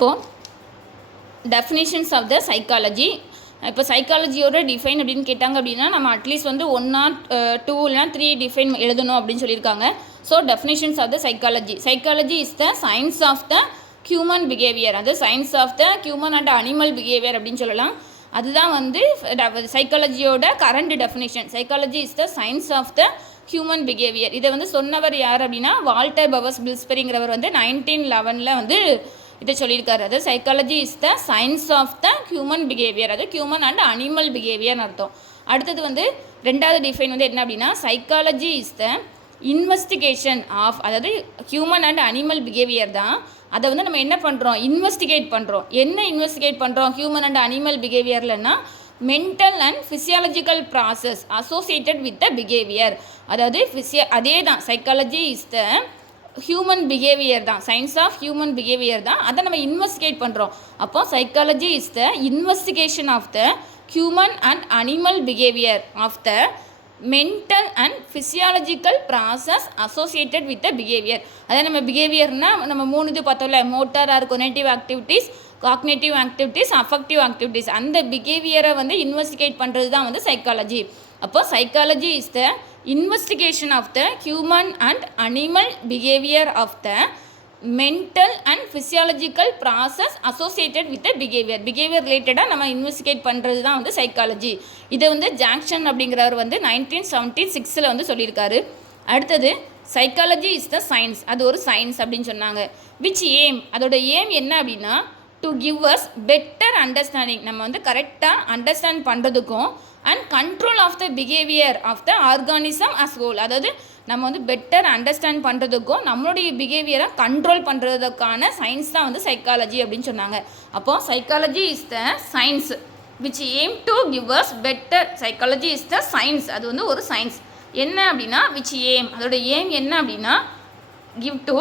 இப்போது definitions of the psychology. இப்போ சைக்காலஜியோட define அப்படின்னு கேட்டாங்க அப்படின்னா நம்ம அட்லீஸ்ட் வந்து 1 or 2 இல்லைனா 3 டிஃபைன் எழுதணும் அப்படின்னு சொல்லியிருக்காங்க. So definitions of the psychology. Psychology is the science of the human behaviour. அது science of the human and animal behaviour அப்படின்னு சொல்லலாம். அதுதான் வந்து சைக்காலஜியோட current definition. Psychology is the science of the human behaviour. இதை வந்து சொன்னவர் யார் அப்படின்னா வால்டர் பவர்ஸ் பில்ஸ்பெரிங்கிறவர் வந்து 1911 வந்து இதை சொல்லியிருக்காரு. அது psychology is the science of the human behaviour. அது ஹியூமன் அண்ட் அனிமல் பிஹேவியர்னு அர்த்தம். அடுத்தது வந்து ரெண்டாவது டிஃபைன் வந்து என்ன அப்படின்னா psychology is the investigation of, அதாவது ஹியூமன் அண்ட் அனிமல் பிஹேவியர் தான். அதை வந்து நம்ம என்ன பண்ணுறோம், இன்வெஸ்டிகேட் பண்ணுறோம். என்ன இன்வெஸ்டிகேட் பண்ணுறோம் ஹியூமன் அண்ட் அனிமல் பிஹேவியர்லன்னா mental and physiological process associated with the behaviour. அதாவது அதே தான் psychology is the human behaviour தான், சயின்ஸ் ஆஃப் ஹியூமன் பிஹேவியர் தான். அதை நம்ம இன்வெஸ்டிகேட் பண்ணுறோம். அப்போ psychology is the investigation of the human and animal behaviour of the mental and physiological process associated with the behaviour. அதாவது நம்ம பிஹேவியர்னால் நம்ம 3 இது பார்த்தோம்ல, motor or conative activities, cognitive activities, affective activities. அந்த பிஹேவியரை வந்து இன்வெஸ்டிகேட் பண்ணுறது தான் வந்து சைக்காலஜி. அப்போ psychology is the investigation of the human and animal behavior of the mental and physiological process associated with the behavior ரிலேட்டடாக நம்ம இன்வெஸ்டிகேட் பண்ணுறது தான் வந்து சைக்காலஜி. இதை வந்து ஜாக்சன் அப்படிங்கிறவர் வந்து 1976 வந்து சொல்லியிருக்காரு. அடுத்தது சைக்காலஜி இஸ் த சயின்ஸ். அது ஒரு சயின்ஸ் அப்படின்னு சொன்னாங்க. விச் ஏம், அதோட ஏம் என்ன அப்படின்னா to give us better understanding, நம்ம வந்து கரெக்டாக அண்டர்ஸ்டாண்ட் பண்ணுறதுக்கும் and control of the behaviour of the organism as whole. அதாவது நம்ம வந்து பெட்டர் அண்டர்ஸ்டாண்ட் பண்ணுறதுக்கும் நம்மளுடைய பிஹேவியரை கண்ட்ரோல் பண்ணுறதுக்கான சயின்ஸ் தான் வந்து சைக்காலஜி அப்படின்னு சொன்னாங்க. அப்போது psychology is the science which aim to give us better. Psychology is the science, அது வந்து ஒரு சயின்ஸ். என்ன அப்படின்னா விச் ஏம், அதோட ஏம் என்ன அப்படின்னா give to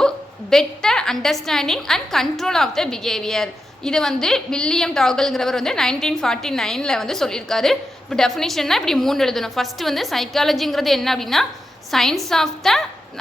better understanding and control of the behaviour. இது வந்து வில்லியம் டாகல்ங்கிறவர் வந்து 1949 வந்து சொல்லியிருக்காரு. இப்போ டெஃபினிஷன்னா இப்படி 3 எழுதணும். ஃபஸ்ட்டு வந்து சைக்காலஜிங்கிறது என்ன அப்படின்னா சயின்ஸ் ஆஃப் த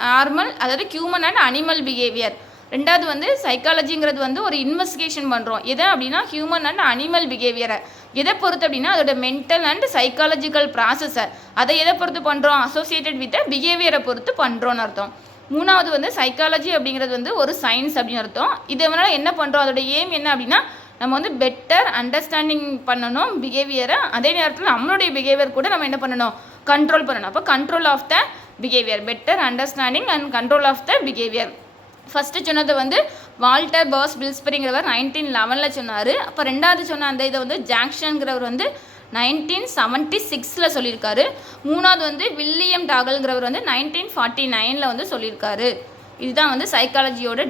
நார்மல், அதாவது ஹியூமன் அண்ட் அனிமல் பிஹேவியர். ரெண்டாவது வந்து சைக்காலஜிங்கிறது வந்து ஒரு இன்வெஸ்டிகேஷன் பண்ணுறோம். எதை அப்படின்னா ஹியூமன் அண்ட் அனிமல் பிஹேவியரை. எதை பொறுத்து அப்படின்னா அதோட மென்டல் அண்ட் சைக்காலஜிக்கல் ப்ராசஸை. அதை எதை பொறுத்து பண்ணுறோம், அசோசியேட்டட் வித் பிஹேவியரை பொறுத்து பண்ணுறோன்னு அர்த்தம். மூணாவது வந்து சைக்காலஜி அப்படிங்கிறது வந்து ஒரு சயின்ஸ் அப்படின்னு அர்த்தம். இதனால் என்ன பண்ணுறோம், அதோட ஏம் என்ன அப்படின்னா நம்ம வந்து பெட்டர் அண்டர்ஸ்டாண்டிங் பண்ணணும் பிஹேவியரை. அதே நேரத்தில் நம்மளுடைய பிஹேவியர் கூட நம்ம என்ன பண்ணணும், கண்ட்ரோல் பண்ணணும். அப்போ control of the behaviour, better understanding and control of the behaviour. First சொன்னது வந்து வால்டர் பவர்ஸ் பில்ஸ்பெரிங்கிறவர் 1911 சொன்னார். அப்போ ரெண்டாவது சொன்ன அந்த இதை வந்து ஜாக்சன்கிறவர் வந்து 1976 சொல்லியிருக்காரு. மூணாவது வந்து வில்லியம் டாகல்ங்கிறவர் வந்து 1949 வந்து சொல்லியிருக்காரு. இதுதான் வந்து சைக்காலஜியோட